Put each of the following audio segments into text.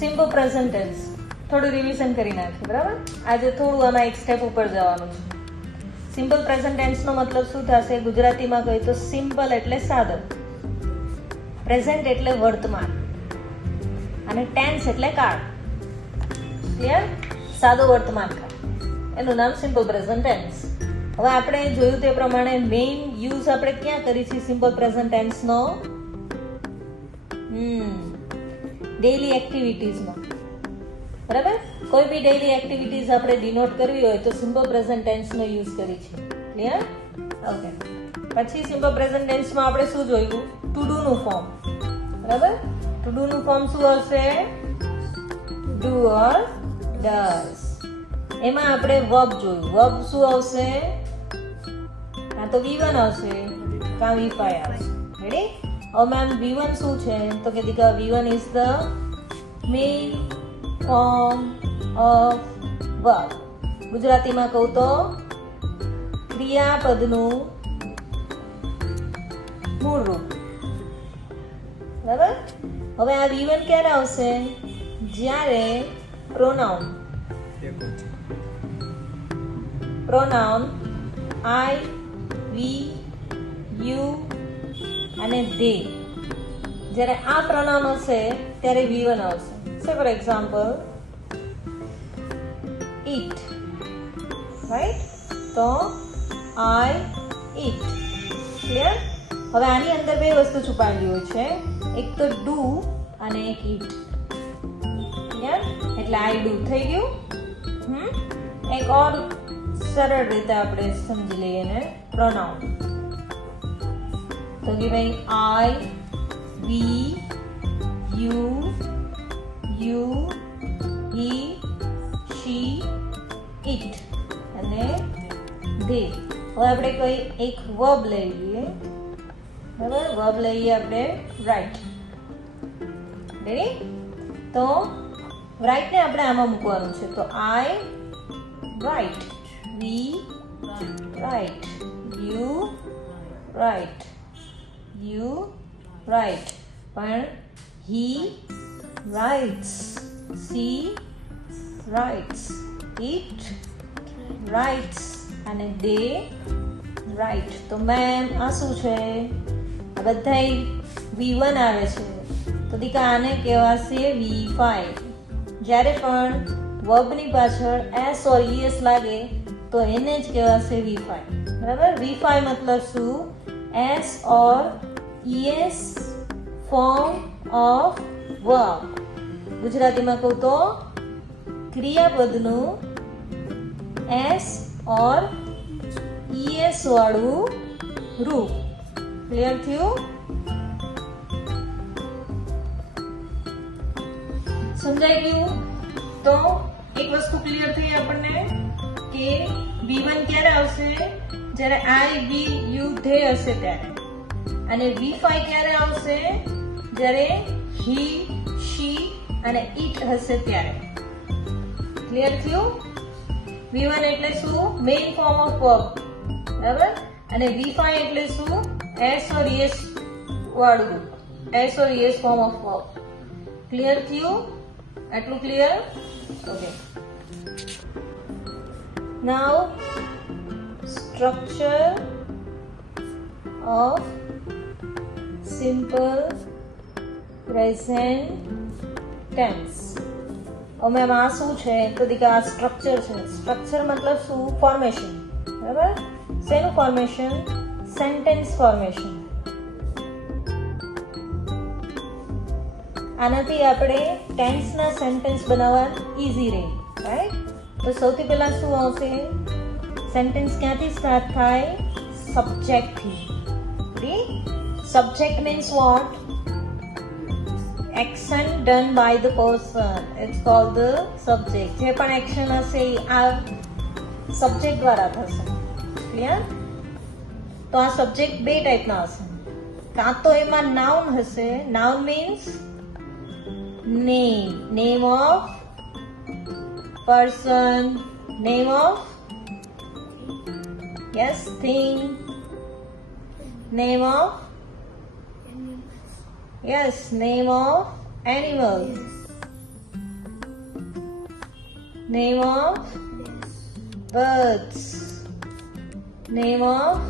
Simple present tense થોડું revision કરી નાખીએ, બરાબર. આજે થોડું આમાં એક સ્ટેપ ઉપર જવાનું છે. સિમ્પલ પ્રેઝન્ટ ટેન્સનો મતલબ શું થશે? ગુજરાતીમાં કહીએ તો સિમ્પલ એટલે સાદો, પ્રેઝન્ટ એટલે વર્તમાન અને ટેન્સ એટલે કાળ. ક્લિયર? સાદો વર્તમાન કાળ, એનું નામ સિમ્પલ પ્રેઝન્ટ ટેન્સ. હવે આપણે જોયું તે પ્રમાણે મેઇન યુઝ આપણે ક્યાં કરી છે સિમ્પલ પ્રેઝન્ટ ટેન્સનો? ડેઈલી એક્ટિવિટીઝમાં, બરાબર. કોઈ બી ડેઈલી એક્ટિવિટીઝ આપણે ડિનોટ કરવી હોય તો સિમ્પલ પ્રેઝન્ટ ટેન્સનો યુઝ કરી છે. ક્લિયર? ઓકે. પછી સિમ્પલ પ્રેઝન્ટ ટેન્સમાં આપણે શું જોયું? ટુ ડુ નું ફોર્મ, બરાબર. ટુ ડુ નું ફોર્મ શું હશે? Do or does. એમાં આપણે વર્બ જોયું. વર્બ શું આવશે? કાં તો V1 આવશે કાં V5 આવશે. રેડી? હવે મેમ V1 શું છે? તો કે દીકા V1 is the main form of verb. ગુજરાતીમાં કહું તો ક્રિયાપદનું મૂળ રૂપ, બરાબર. હવે આ V1 ક્યારે આવશે? જ્યારે પ્રોનાઉન I, we, you અને they, જ્યારે આ પ્રોનાઉન હશે ત્યારે V1 આવશે. સે ફોર એક્ઝામ્પલ eat, રાઈટ? તો I eat. ક્લિયર? હવે આની અંદર બે વસ્તુ છુપાયેલી હોય છે, એક તો do અને એક eat. ક્લિયર? એટલે I do થઈ ગયું. એક ઓર સરળ રીતે આપણે સમજી લઈએ ને, પ્રોનાઉન. તો કે ભાઈ I, we, you, he, she, it અને they. હવે આપણે કોઈ એક વર્બ લઈ લઈએ, બરાબર. વર્બ લઈએ આપણે રાઈટ. રેડી? તો રાઈટ ને આપણે આમાં મૂકવાનું છે. તો I write, we write, you write, you write. પણ he writes, she writes, it writes અને they write. તો મેમ આ શું છે? આ બધાય V1 આવે છે, તો દીકા આને કહેવાશે V5. જ્યારે પણ વર્બની પાછળ s ઓર es લાગે તો એને જ કહેવાશે V5, બરાબર. V5 મતલબ શું? s or es form of verb. ગુજરાતીમાં કહું તો ક્રિયાપદનું s ઓર es વાળું રૂપ. ક્લિયર થયું? સમજાઈ ગયું? તો એક વસ્તુ ક્લિયર થઈ આપણને કે V1 ક્યારે આવશે? જ્યારે I, we, you, they હશે ત્યારે. અને V5 ક્યારે આવશે? જ્યારે he, she અને it હશે ત્યારે. ક્લિયર થયું? V1 એટલે શું? મેઇન ફોર્મ ઓફ વર્બ, બરાબર. અને V5 એટલે શું? s ઓર es વાળું રૂપ, s or es form of verb. Clear થયું? આટલું clear? Okay. Now structure of simple present tense. હવે આ શું છે? તો દીકા આ સ્ટ્રક્ચર છે. સ્ટ્રક્ચર મતલબ શું? ફોર્મેશન, બરાબર. શેનું ફોર્મેશન? Sentence formation. આનાથી આપણે ટેન્સના સેન્ટેન્સ બનાવવા ઈઝી રહે, રાઈટ? તો સૌથી પહેલા શું આવશે? સેન્ટેન્સ ક્યાંથી સ્ટાર્ટ થાય? સબ્જેક્ટથી. Subject means what? Action done by the person. It's called the subject. જે પણ એક્શન હશે આ સબ્જેક્ટ દ્વારા થશે. ક્લિયર? તો આ સબ્જેક્ટ બે ટાઈપના હશે. કાં તો એમાં નાઉન હશે. Noun means name, name of person, name of yes thing, name of yes name of animal. Name of birds. Name of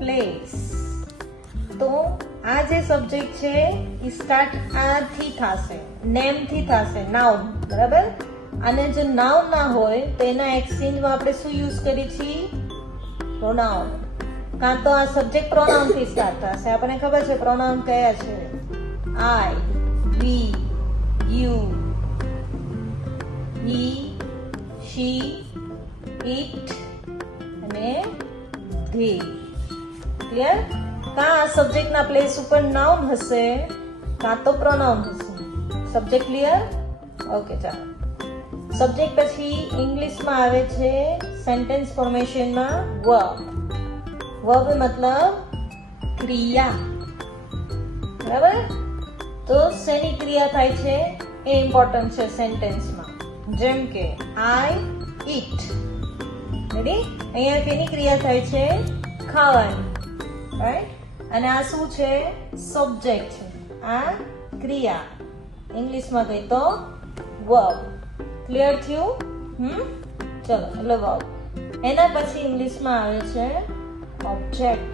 place. તો આ જે સબ્જેક્ટ છે એ સ્ટાર્ટ આથી થશે, નેમ થી થશે, નાઉન, બરાબર. અને જો નાઉન ના હોય તો એના એક્સચેન્જમાં આપણે શું યુઝ કરીએ છીએ? પ્રોનાઉન. કાં તો આ સબ્જેક્ટ પ્રોનાઉન થી સ્ટાર્ટ થશે. આપણને ખબર છે પ્રોનાઉન કયા છે? આઈ, we, you, he, she, it અને ધે. ક્લિયર? કાં આ સબ્જેક્ટ ના પ્લેસ ઉપર નાઉન હશે, કાં તો પ્રોનાઉન હશે. Subject clear? ઓકે, ચાલો. સબ્જેક્ટ પછી ઇંગ્લિશમાં આવે છે સેન્ટેન્સ ફોર્મેશનમાં વર્બ. વર્બ મતલબ ક્રિયા, બરાબર. તો શેની ક્રિયા થાય છે એ ઇમ્પોર્ટન્ટ છે સેન્ટેન્સમાં. જેમ કે આઈ ઈટ. રેડી? અહીંયા કેની ક્રિયા થાય છે? ખાવાની, રાઈટ. અને આ શું છે? સબ્જેક્ટ છે. આ ક્રિયા. ઇંગ્લિશમાં કહી તો વર્બ. ક્લિયર થયું? ચલો, એટલે વર્બ. એના પછી ઇંગ્લિશમાં આવે છે ઓબ્જેક્ટ,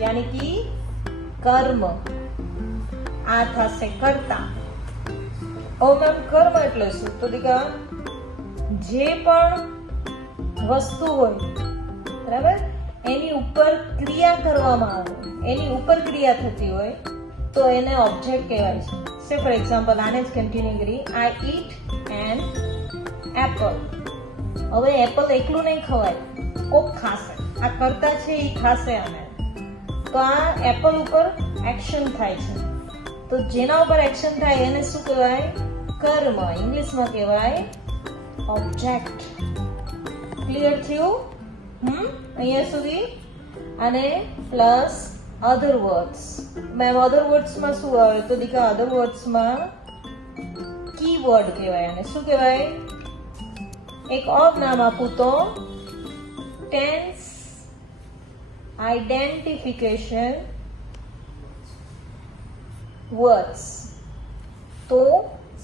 યાની કે કર્મ. આ થશે કર્તા. ઓ મેમ, કર્મ એટલે શું? તો દીકા જે પણ વસ્તુ હોય, બરાબર, એની ઉપર ક્રિયા કરવામાં આવે, એની ઉપર ક્રિયા થતી હોય તો એને ઓબ્જેક્ટ કહેવાય છે. સે ફોર એક્ઝામ્પલ, આને જ કન્ટિન્યુ કરી. આઈ ઈટ એન એપલ. હવે એપલ એકલું નહીં ખવાય, કોક ખાશે. આ કરતા છે એ ખાશે. અને તો આ એપલ ઉપર એક્શન થાય છે. તો જેના ઉપર એક્શન થાય એને શું કહેવાય? કર્મ. ઇંગ્લિશમાં કહેવાય ઓબ્જેક્ટ. ક્લિયર થયું? અહીંયા સુધી. અને પ્લસ અધર વર્ડ્સ. મેમ, અધર વર્ડ્સમાં શું આવે? તો દીકા અધર વર્ડ્સમાં કીવર્ડ કહેવાય. અને શું કહેવાય? એક ઓર નામ આપું તો ટેન્સ આઈડેન્ટિફિકેશન વર્ડ્સ. તો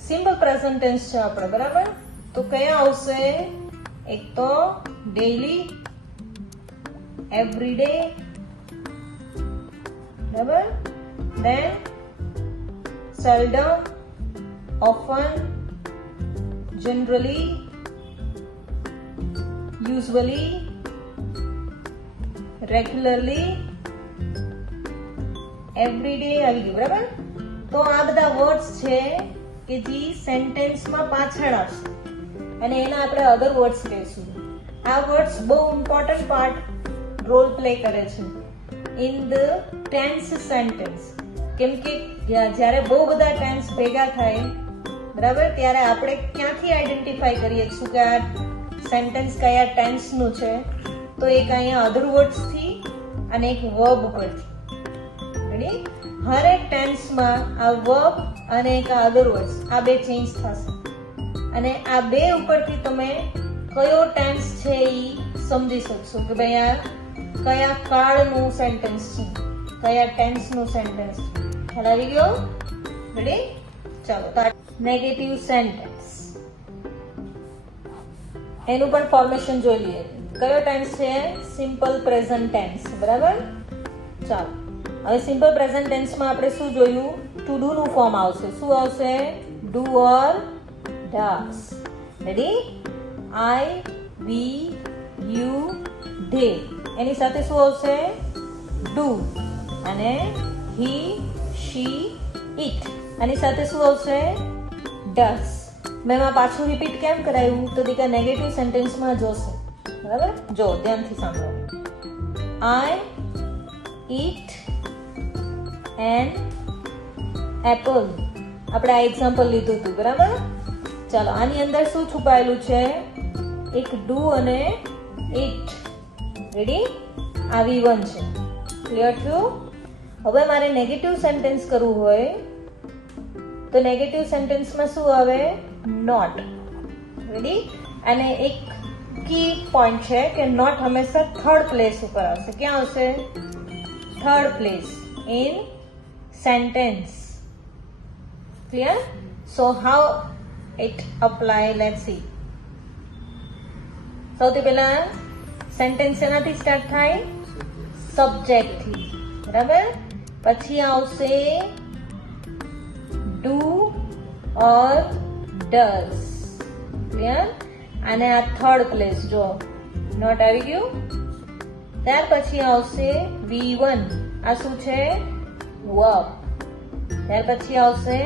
સિમ્પલ પ્રેઝન્ટ ટેન્સ છે આપણે, બરાબર. તો કયા આવશે? એક તો ડેઈલી, એવરીડે, બરાબર. Then seldom, often, generally, usually, regularly, everyday આવી ગયું, બરાબર. તો આ બધા વર્ડ્સ છે કે જે સેન્ટેન્સમાં પાછળ આવશે અને એના આપણે અધર વર્ડ્સ કહીશું. આ વર્ડ્સ બહુ ઇમ્પોર્ટન્ટ પાર્ટ રોલ પ્લે કરે છે ઇન ધ ટેન્સ સેન્ટેન્સ. કેમ કે જ્યારે બહુ બધા ટેન્સ ભેગા થાય, બરાબર, ત્યારે આપણે ક્યાંથી આઈડેન્ટિફાઈ કરીએ છીએ કે આ સેન્ટેન્સ કયા ટેન્સનું છે? તો એક અહીંયા અધર વર્ડ્સથી અને એક વર્બ પરથી. રેડી? હરેક ટેન્સમાં આ વર્બ અને એક અધર વર્ડ્સ, આ બે ચેન્જ થશે. અને આ બે ઉપરથી તમે કયો ટેન્સ છે એ સમજી શકશો કે ભાઈ આ કયા કાળનું સેન્ટેન્સ છે, કયા ટેન્સનું સેન્ટેન્સ છે. ખ્યાલ આવી ગયો? રેડી? ચાલો, નેગેટિવ સેન્ટેન્સ એનું પણ ફોર્મેશન જોઈ લઈએ. કયો ટેન્સ છે? સિમ્પલ પ્રેઝન્ટ ટેન્સ, બરાબર. ચાલો, હવે સિમ્પલ પ્રેઝન્ટ ટેન્સમાં આપણે શું જોયું? ટુ ડુ નું ફોર્મ આવશે. શું આવશે? Do or does. Ready? I, we, you, they. એની સાથે શું આવશે? ડુ. અને હી, શી, ઇટ. આની સાથે શું આવશે? ડઝ. મેં પાછું રિપીટ કેમ કરાયું? તો દીકા નેગેટિવ સેન્ટેન્સમાં જોશે, બરાબર. જો ધ્યાનથી સાંભળો. આઈ ઈટ એન એપલ. આપણે આ એક્ઝામ્પલ લીધું હતું, બરાબર. ચાલો, આની અંદર શું છુપાયેલું છે? એક ડુ અને ઇટ. રેડી? આ V1 છે. ક્લિયર થયું? હવે મારે નેગેટિવ સેન્ટેન્સ કરવું હોય તો નેગેટિવ સેન્ટેન્સમાં શું આવે? નોટ. રેડી? અને એક કી પોઈન્ટ છે કે નોટ હંમેશા થર્ડ પ્લેસ ઉપર આવશે. ક્યાં આવશે? Third place in sentence. Clear? So how it apply, let's see. સૌથી પહેલા સેન્ટેન્સ એનાથી સ્ટાર્ટ થાય? સબ્જેક્ટ થી, બરાબર. પછી આવશે ડુ ઓર ડઝ. ક્લિયર? અને આ થર્ડ પ્લેસ જો નોટ આવી ગયું. ત્યાર પછી આવશે V1. આ શું છે? વર્બ. ત્યાર પછી આવશે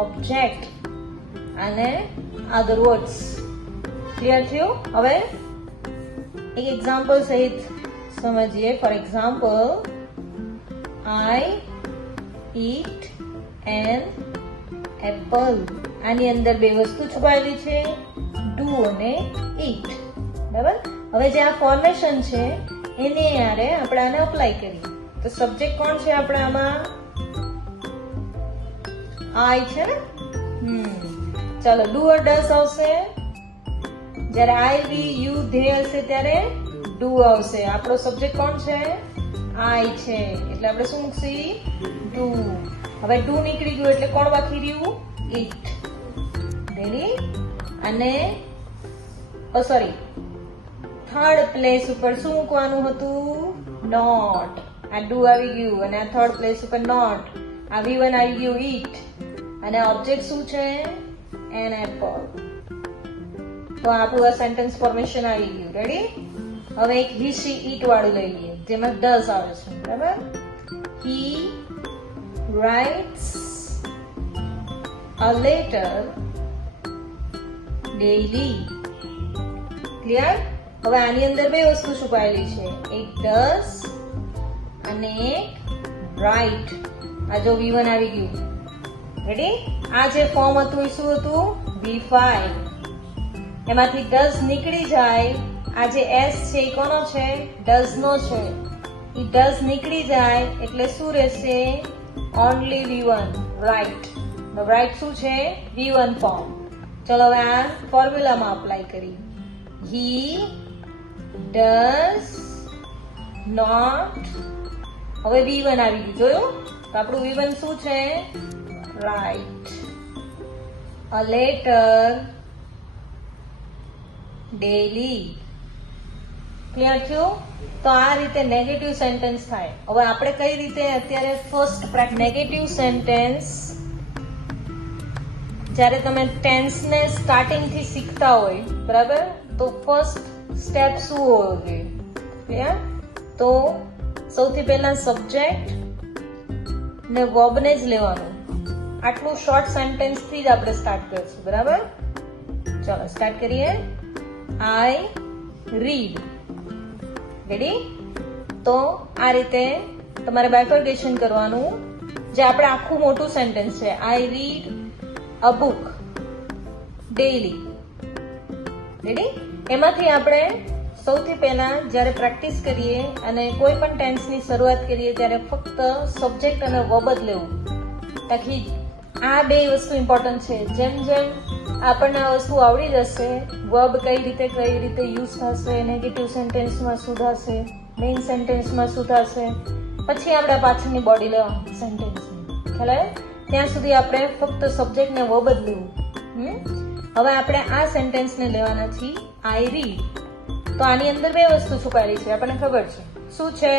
ઓબ્જેક્ટ અને અધર વર્ડ્સ. ક્લિયર થયું? હવે એક એક્ઝામ્પલ સહિત સમજીએ. For example, I eat an apple. આની અંદર બે વસ્તુ છુપાયેલી છે, ડુ અને ઈટ. બરાબર. હવે જે આ ફોર્મેશન છે એની યારે આપણે આને અપ્લાય કરીએ. તો સબ્જેક્ટ કોણ છે આપણે આમાં? આઈ છે ને. ચાલો, ડુ ઓર ડઝ આવશે. જ્યારે આઈ, વી, યુ, ધે હશે ત્યારે ડુ આવશે. આપણો સબ્જેક્ટ કોણ છે? આઈ છે, એટલે આપણે શું મૂકશી? ડુ. હવે ડુ નીકળી ગયું એટલે કોણ બાકી રહ્યું? ઈટ. રેડી? અને સોરી, થર્ડ પ્લેસ ઉપર શું મૂકવાનું હતું? નોટ. આ ડુ આવી ગયું અને આ થર્ડ પ્લેસ ઉપર નોટ. આ V1 આવી ગયું, ઈટ. અને ઓબ્જેક્ટ શું છે? An apple. તો આપણું આ સેન્ટેન્સ ફોર્મેશન આવી ગયું. રેડી? હવે એક હી, શી, ઈટ વાળું લઈ લઈએ જેમાં ડઝ આવે છે. બરાબર. He writes a letter daily. Clear? હવે આની અંદર બે વસ્તુ છુપાયેલી છે, એક ડઝ અને એક રાઇટ. આ જો V1 આવી ગયું. રેડી? આ જે ફોર્મ હતું એ શું હતું? V5. એમાંથી ડઝ નીકળી જાય. આ જે એસ છે એ કોનો છે? ડઝ નો છે. એ ડઝ નીકળી જાય એટલે શું રહેશે? Only V1, right. રાઇટ શું છે? V1 form. ચલો હવે આ ફોર્મ્યુલામાં અપ્લાય કરી. He does not. હવે V1 આવી ગયું. જોયું? તો આપણું V1 શું છે? Write a letter daily. Clear થયું? તો આ રીતે નેગેટિવ સેન્ટેન્સ થાય. હવે આપણે કઈ રીતે અત્યારે ફર્સ્ટ નેગેટિવ સેન્ટેન્સ જ્યારે તમે ટેન્સને સ્ટાર્ટિંગ થી શીખતા હોય, બરાબર, તો ફર્સ્ટ સ્ટેપ શું હોવો જોઈએ? ક્લિયર? તો સૌથી પહેલા સબ્જેક્ટ ને વર્બને જ લેવાનું. આટલું શોર્ટ સેન્ટેન્સ થી જ આપણે સ્ટાર્ટ કરીશું. બરાબર? ચલો સ્ટાર્ટ કરીએ. આઈ રીડ. રેડી? તો આ રીતે તમારે બાયફર્ગેશન કરવાનું. જે આપણે આખું મોટું સેન્ટેન્સ છે, આઈ read a book daily. Ready? એમાંથી આપણે સૌથી પહેલા જ્યારે પ્રેક્ટિસ કરીએ અને કોઈ પણ ટેન્સની શરૂઆત કરીએ ત્યારે ફક્ત સબ્જેક્ટ અને વર્બ જ લેવું. તાકી આ બે વસ્તુ ઇમ્પોર્ટન્ટ છે. જેમ જેમ આપણને આ વસ્તુ આવડી જશે, વર્બ કઈ રીતે યુઝ થશે, નેગેટિવ સેન્ટેન્સમાં શું થશે, મેઇન સેન્ટેન્સમાં શું થશે, પછી આપણે પાછળની બોડી લેવાની સેન્ટેન્સની. ખ્યાલ આવે? ત્યાં સુધી આપણે ફક્ત સબ્જેક્ટ ને વર્બ જ લેવું. હવે આપણે આ સેન્ટેન્સને લેવાના છીએ આઈ રીડ. તો આની અંદર બે વસ્તુ છુપાયેલી છે, આપણને ખબર છે. શું છે?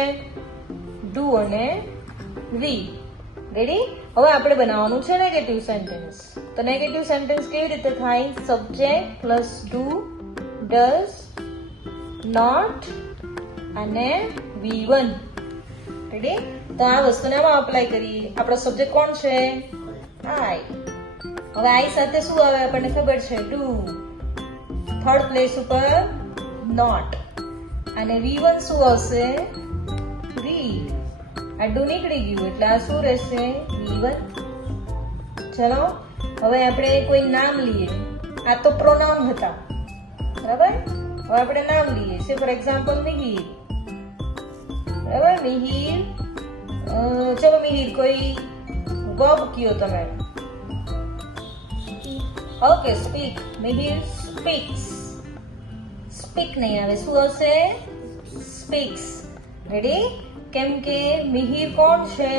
ડુ અને રીડ. રેડી? હવે આપણે બનાવવાનું છે નેગેટિવ સેન્ટેન્સ. તો નેગેટિવ સેન્ટેન્સ કેવી રીતે થાય? Subject plus do, does, not અને V1. રેડી? તો આ વસ્તુને આમાં અપ્લાય કરીએ. આપણો સબ્જેક્ટ કોણ છે? આઈ. હવે આઈ સાથે શું આવે આપણને ખબર છે? ડુ. થર્ડ પ્લેસ ઉપર નોટ. અને V1 શું આવશે? રીડ. આ ડુ નીકળી ગયું એટલે આ શું રહેશે? V1. ચલો હવે આપણે કોઈ નામ લઈએ. આ તો પ્રોનાઉન હતા. બરાબર? હવે આપણે નામ લઈએ. સે ફોર એક્ઝામ્પલ મિહિર. બરાબર? મિહિર. ચલો મિહિર કોઈ વર્બ કયો તમે. Okay, speak. Mihir speaks. Speak નહીં આવે, શું હશે? સ્પીક્સ. રેડી? કેમ કે મિહિર કોણ છે?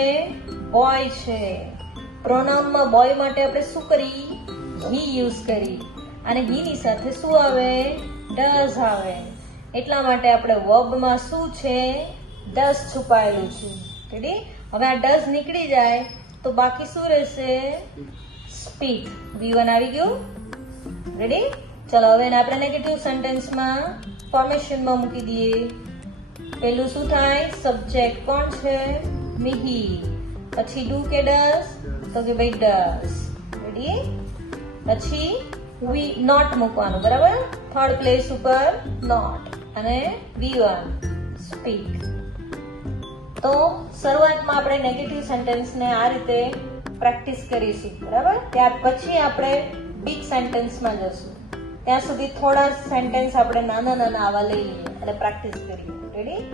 બોય છે. પ્રોનાઉનમાં બોય માટે આપણે શું કરી? હી યુઝ કરી. અને હી ની સાથે શું આવે? ડઝ આવે. એટલા માટે આપણે વર્બમાં શું છે? ડઝ છુપાયેલું છે. રેડી? હવે આ ડઝ નીકળી જાય તો બાકી શું રહેશે? સ્પીક. V1 આવી ગયું. રેડી? ચલો હવે એને આપણે નેગેટિવ સેન્ટેન્સમાં ફોર્મેશનમાં મૂકી દઈએ. પેલું શું થાય? સબ્જેક્ટ કોણ છે? મિહિર. પછી ડુ કે ડઝ? તો કે ભાઈ ડઝ. રેડી? પછી વી નોટ મૂકવાનું, બરાબર? થર્ડ પ્લેસ ઉપર નોટ અને V1 સ્પીક. તો શરૂઆતમાં આપણે નેગેટિવ સેન્ટેન્સને આ રીતે પ્રેક્ટિસ કરીશું, બરાબર? ત્યાર પછી આપણે બિગ સેન્ટેન્સમાં જશું. ત્યાં સુધી થોડા સેન્ટેન્સ આપણે નાના નાના આવા લઈ લઈએ અને પ્રેક્ટિસ કરીએ. રેડી?